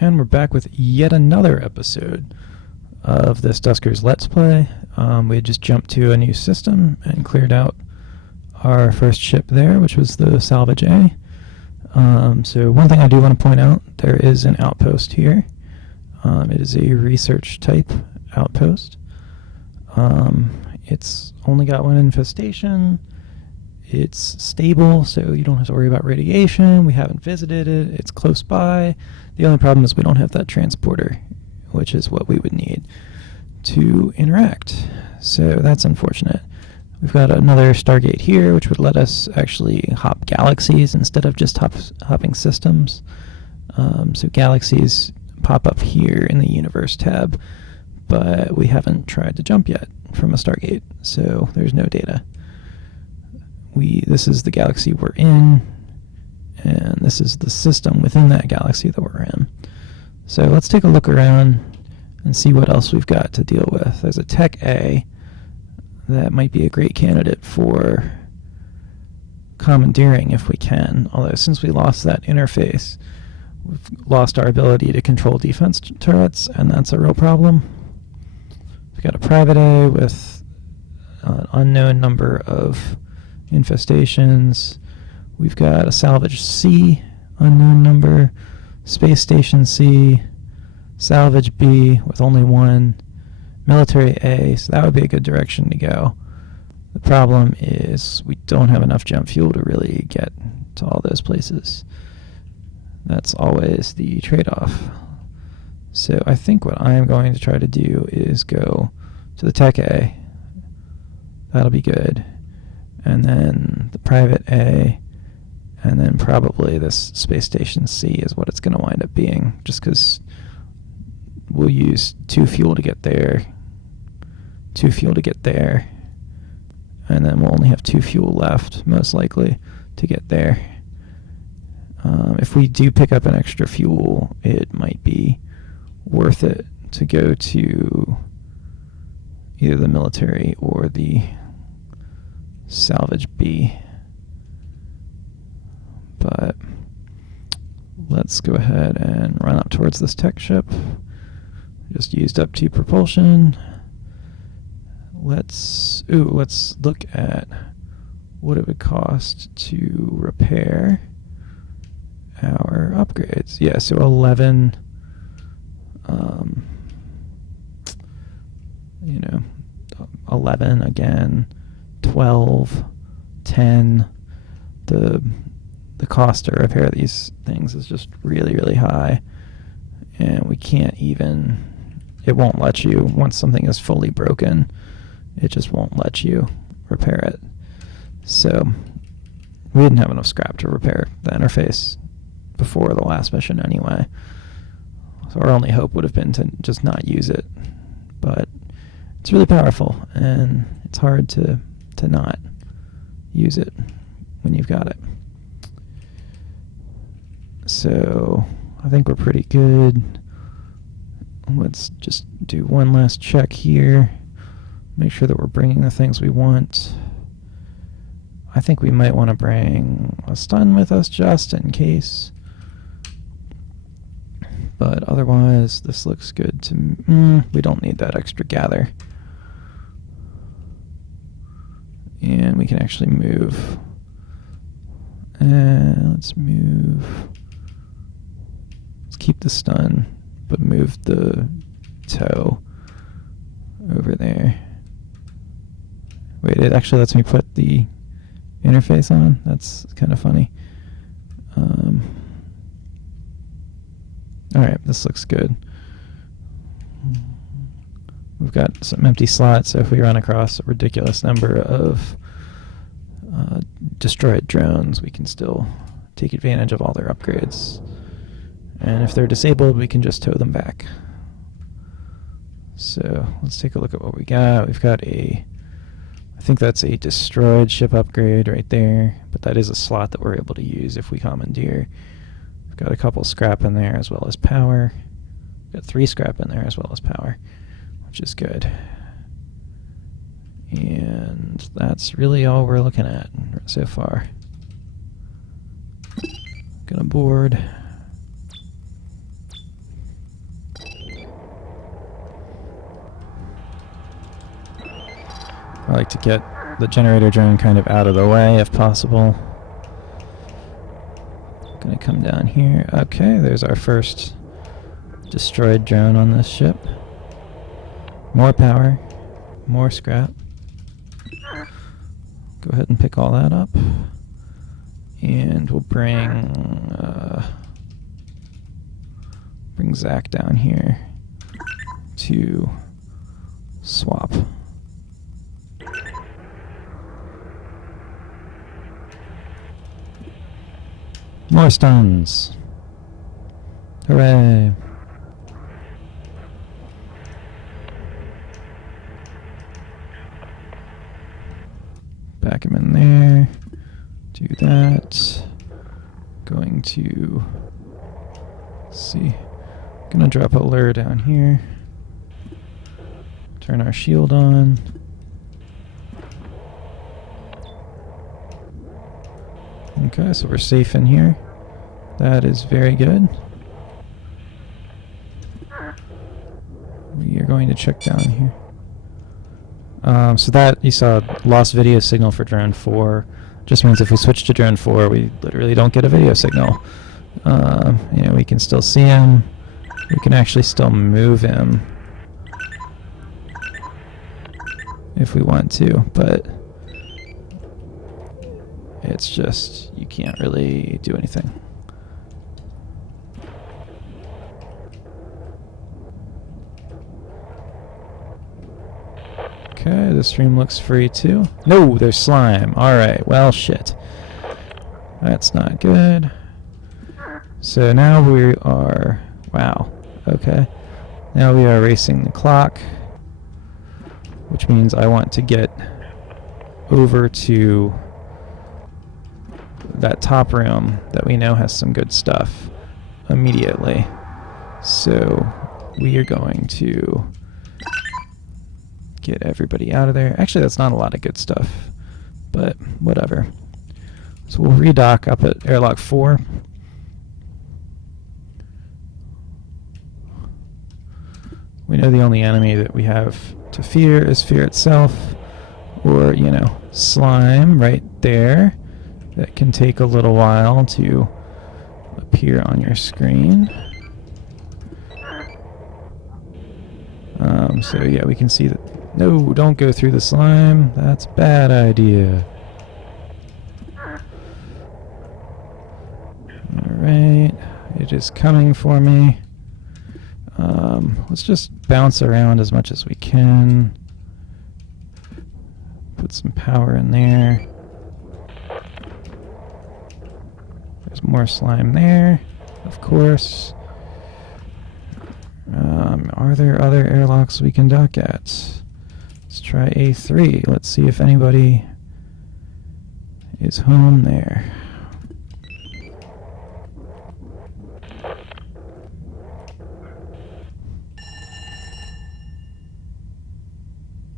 And we're back with yet another episode of this Duskers Let's Play. We had just jumped to a new system and cleared out our first ship there, which was the Salvage A. So one thing I do want to point out, there is an outpost here. It is a research type outpost. It's only got one infestation. It's stable, so you don't have to worry about radiation. We haven't visited it. It's close by. The only problem is we don't have that transporter, which is what we would need to interact. So that's unfortunate. We've got another Stargate here, which would let us actually hop galaxies instead of just hopping systems. So galaxies pop up here in the Universe tab, but we haven't tried to jump yet from a Stargate, so there's no data. This is the galaxy we're in, and this is the system within that galaxy that we're in. So let's take a look around and see what else we've got to deal with. There's a Tech A that might be a great candidate for commandeering if we can, although since we lost that interface, we've lost our ability to control defense turrets, and that's a real problem. We've got a Private A with an unknown number of infestations. We've got a Salvage C, unknown number, Space Station C, Salvage B with only one, Military A, so that would be a good direction to go. The problem is we don't have enough jump fuel to really get to all those places. That's always the trade-off. So I think what I'm going to try to do is go to the Tech A. That'll be good. And then the Private A, and then probably this Space Station C is what it's going to wind up being, just because we'll use 2 fuel to get there, 2 fuel to get there, and then we'll only have 2 fuel left, most likely, to get there. If we do pick up an extra fuel, it might be worth it to go to either the military or the Salvage B. But let's go ahead and run up towards this tech ship. Just used up 2 propulsion. Let's look at what it would cost to repair our upgrades. Yeah, so 11 11 again, 12, 10. The cost to repair these things is just really, really high, and we can't even, it won't let you, once something is fully broken, it just won't let you repair it. So we didn't have enough scrap to repair the interface before the last mission anyway. So our only hope would have been to just not use it, but it's really powerful, and it's hard to not use it when you've got it. So I think we're pretty good. Let's just do one last check here, make sure that we're bringing the things we want. I think we might want to bring a stun with us just in case. But otherwise, this looks good to me. We don't need that extra gather. And we can actually move. Let's move. Let's keep the stun, but move the tow over there. Wait, it actually lets me put the interface on? That's kind of funny. Alright, this looks good. We've got some empty slots, so if we run across a ridiculous number of destroyed drones, we can still take advantage of all their upgrades. And if they're disabled, we can just tow them back. So let's take a look at what we got. We've got I think that's a destroyed ship upgrade right there, but that is a slot that we're able to use if we commandeer. We've got a couple scrap in there as well as power. We've got 3 scrap in there as well as power, which is good. And that's really all we're looking at so far. Gonna board. I like to get the generator drone kind of out of the way if possible. Gonna come down here. Okay, there's our first destroyed drone on this ship. More power, more scrap. Go ahead and pick all that up. And we'll bring Zach down here to swap. More stuns. Hooray. Back him in there. Do that. Going to see. Gonna drop a lure down here. Turn our shield on. Okay, so we're safe in here. That is very good. We are going to check down here. So that, you saw, lost video signal for drone 4. Just means if we switch to drone 4, we literally don't get a video signal. You know, we can still see him. We can actually still move him if we want to, but it's just, you can't really do anything. Okay, the stream looks free too. No, there's slime. Alright, well, shit. That's not good. So now we are... Wow. Okay. Now we are racing the clock, which means I want to get over to that top room that we know has some good stuff immediately. So we are going to get everybody out of there. Actually, that's not a lot of good stuff, but whatever. So we'll redock up at airlock 4. We know the only enemy that we have to fear is fear itself, or, you know, slime right there. That can take a little while to appear on your screen. So yeah, we can see that. No, don't go through the slime. That's a bad idea. Alright, it is coming for me. Let's just bounce around as much as we can. Put some power in there. There's more slime there, of course. Are there other airlocks we can dock at? Let's try A3. Let's see if anybody is home there.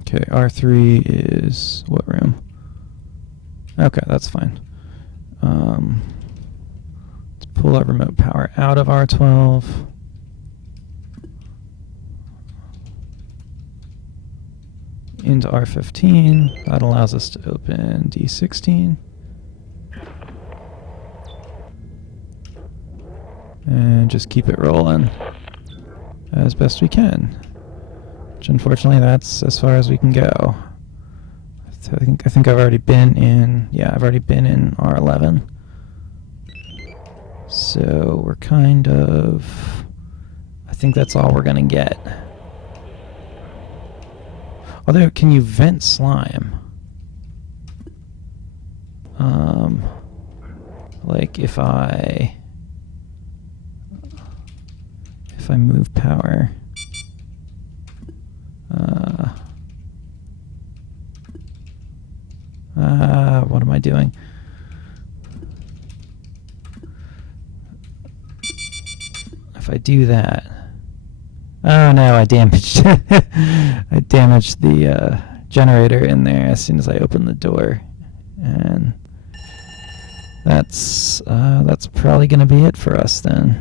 Okay, R3 is what room? Okay, that's fine. Let's pull our remote power out of R12. Into R15. That allows us to open D16. And just keep it rolling as best we can. Which unfortunately that's as far as we can go. I think I've already been in, yeah, I've already been in R11. So we're kind of, I think that's all we're gonna get. Although, can you vent slime? Like if I move power, what am I doing? If I do that, oh no, I damaged I damaged the generator in there as soon as I opened the door, and that's probably gonna be it for us then.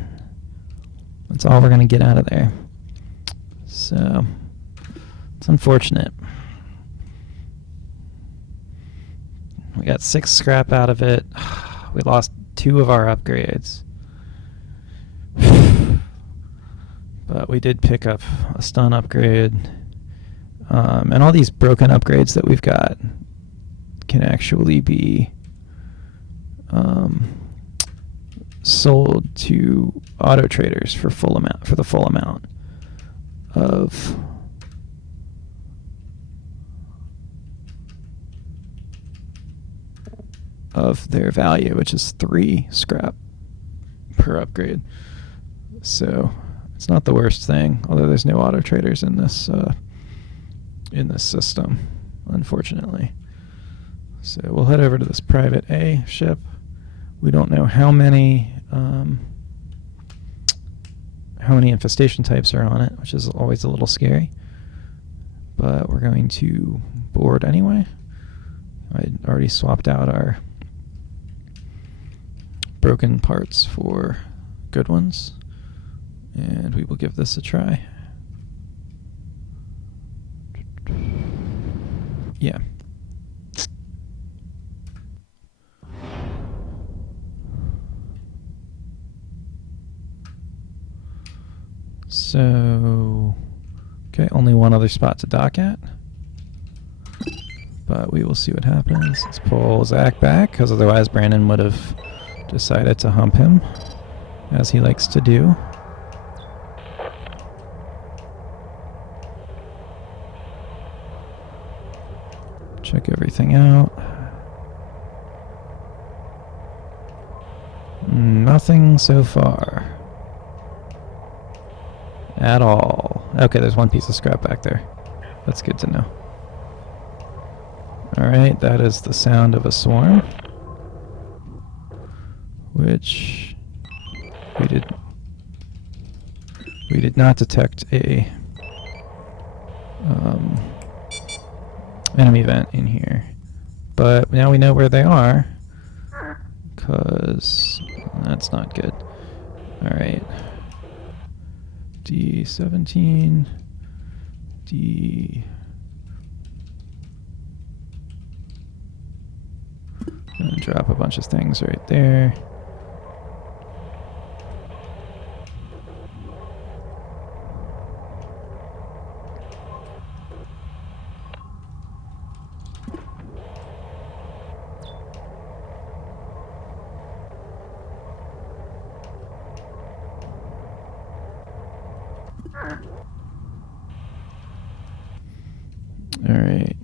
That's all we're gonna get out of there. So it's unfortunate. We got 6 scrap out of it. We lost 2 of our upgrades. But we did pick up a stun upgrade. And all these broken upgrades that we've got can actually be sold to auto traders for the full amount of their value, which is 3 scrap per upgrade. So it's not the worst thing, although there's no auto traders in this system, unfortunately. So we'll head over to this private A ship. We don't know how many infestation types are on it, which is always a little scary. But we're going to board anyway. I already swapped out our broken parts for good ones, and we will give this a try. Yeah. So, okay, only one other spot to dock at. But we will see what happens. Let's pull Zach back, because otherwise Brandon would have decided to hump him, as he likes to do. Check everything out. Nothing so far. At all. Okay, there's one piece of scrap back there. That's good to know. Alright, that is the sound of a swarm, which we did not detect a enemy vent in here, but now we know where they are, because that's not good. Alright, D17, gonna drop a bunch of things right there. Alright,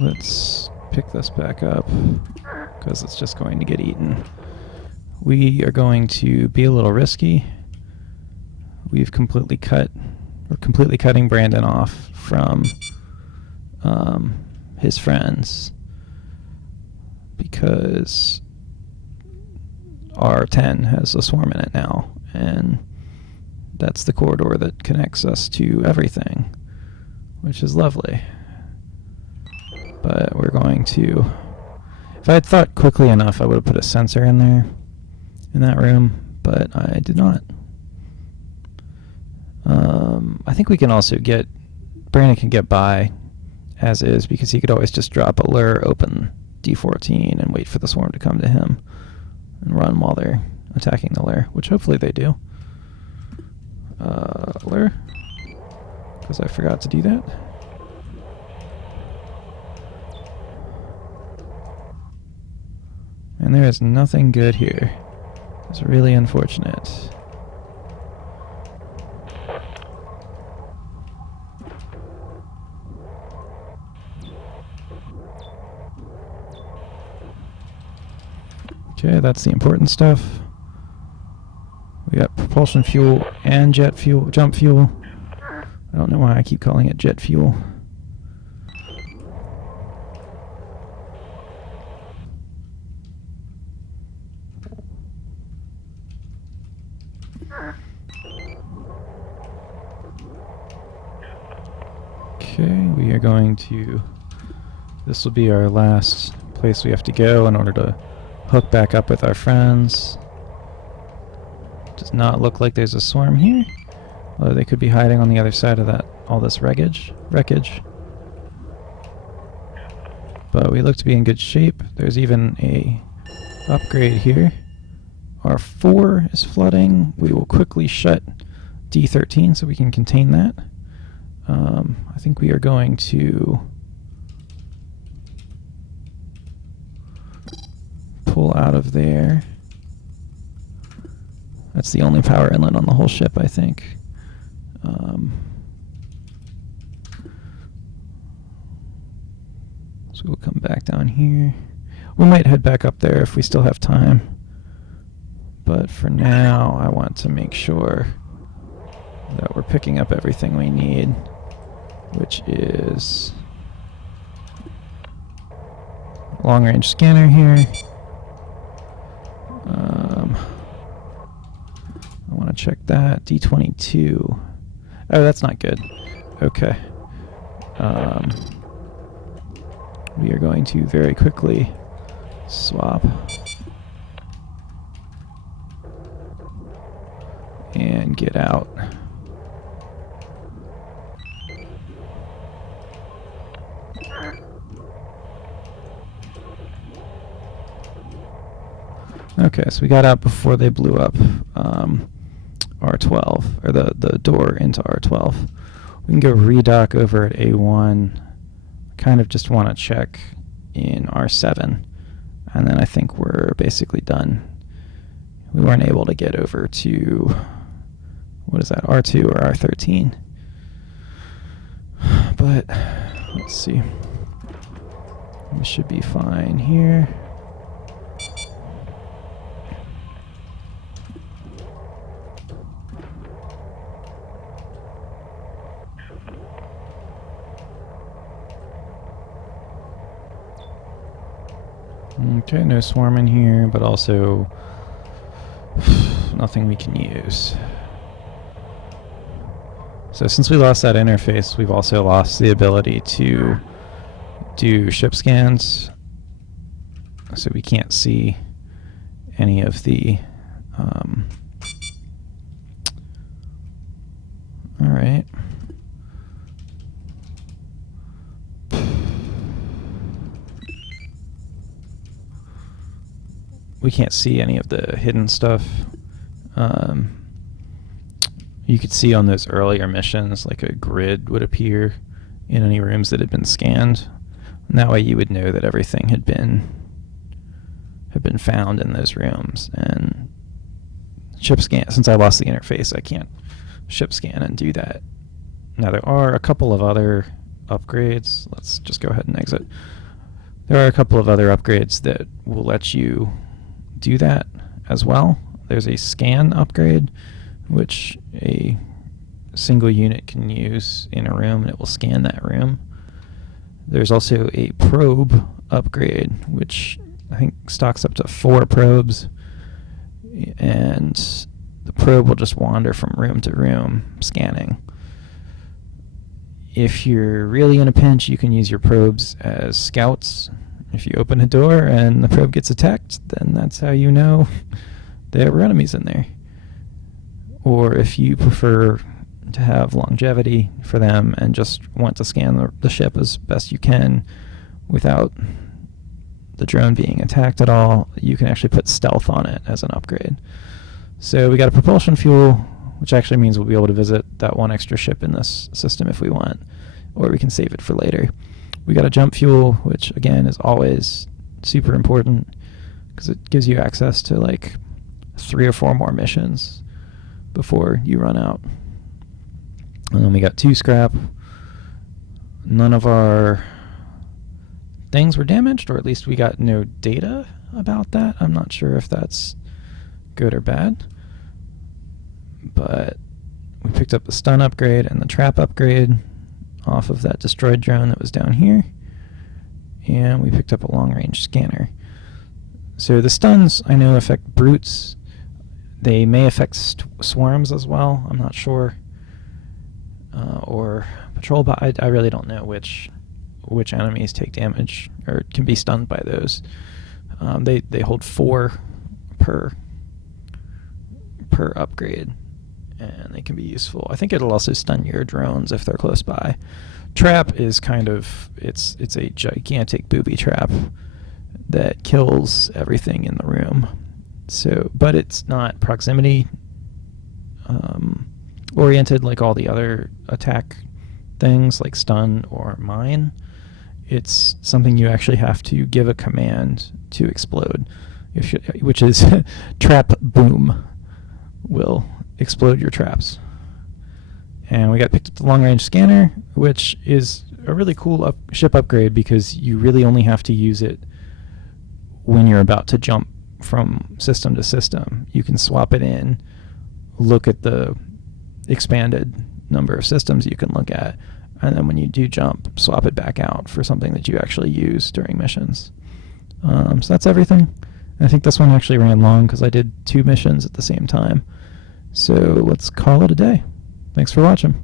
let's pick this back up, because it's just going to get eaten. We are going to be a little risky. We're completely cutting Brandon off from his friends, because R10 has a swarm in it now, and that's the corridor that connects us to everything, which is lovely. But we're going to... If I had thought quickly enough, I would have put a sensor in there, in that room, but I did not. I think we can also get... Brandon can get by as is, because he could always just drop a lure, open D14, and wait for the swarm to come to him, and run while they're attacking the lure, which hopefully they do. Lure? Because I forgot to do that. And there is nothing good here. It's really unfortunate. Okay, that's the important stuff. We got propulsion fuel and jet fuel, jump fuel. I don't know why I keep calling it jet fuel. Okay, we are going to... This will be our last place we have to go in order to hook back up with our friends. Does not look like there's a swarm here, although they could be hiding on the other side of that, all this wreckage. But but we look to be in good shape. There's even a upgrade here. R4 is flooding. We will quickly shut D13 so we can contain that. I think we are going to pull out of there. That's the only power inlet on the whole ship, I think. So we'll come back down here. We might head back up there if we still have time. But for now, I want to make sure that we're picking up everything we need, which is long-range scanner here. I want to check that. D22. Oh, that's not good. Okay. We are going to very quickly swap and get out. Okay, so we got out before they blew up R12, or the door into R12. We can go redock over at A1. Kind of just want to check in R7, and then I think we're basically done. We weren't able to get over to, what is that, R2 or R13. But let's see. We should be fine here. Okay, no swarming here, but also nothing we can use. So since we lost that interface, we've also lost the ability to do ship scans. So we can't see any of the... all right. We can't see any of the hidden stuff. You could see on those earlier missions, like a grid would appear in any rooms that had been scanned. And that way you would know that everything had been found in those rooms. And ship scan, since I lost the interface, I can't ship scan and do that. Now there are a couple of other upgrades. Let's just go ahead and exit. There are a couple of other upgrades that will let you do that as well. There's a scan upgrade, which a single unit can use in a room, and it will scan that room. There's also a probe upgrade, which I think stocks up to 4 probes, and the probe will just wander from room to room scanning. If you're really in a pinch, you can use your probes as scouts. If you open a door and the probe gets attacked, then that's how you know there were enemies in there. Or if you prefer to have longevity for them and just want to scan the ship as best you can without the drone being attacked at all, you can actually put stealth on it as an upgrade. So we got a propulsion fuel, which actually means we'll be able to visit that one extra ship in this system if we want, or we can save it for later. We got a jump fuel, which again is always super important because it gives you access to like 3 or 4 more missions before you run out. And then we got 2 scrap. None of our things were damaged, or at least we got no data about that. I'm not sure if that's good or bad. But we picked up the stun upgrade and the trap upgrade off of that destroyed drone that was down here. And we picked up a long-range scanner. So the stuns, I know, affect brutes. They may affect swarms as well. I'm not sure. Or patrol bots. I really don't know which enemies take damage or can be stunned by those. They hold 4 per upgrade, and they can be useful. I think it'll also stun your drones if they're close by. Trap is kind of, it's a gigantic booby trap that kills everything in the room. So, but it's not proximity oriented like all the other attack things like stun or mine. It's something you actually have to give a command to explode, which is trap boom will explode your traps. And we got picked up the long-range scanner, which is a really cool ship upgrade because you really only have to use it when you're about to jump from system to system. You can swap it in, look at the expanded number of systems you can look at, and then when you do jump, swap it back out for something that you actually use during missions. So that's everything. I think this one actually ran long because I did 2 missions at the same time. So let's call it a day. Thanks for watching.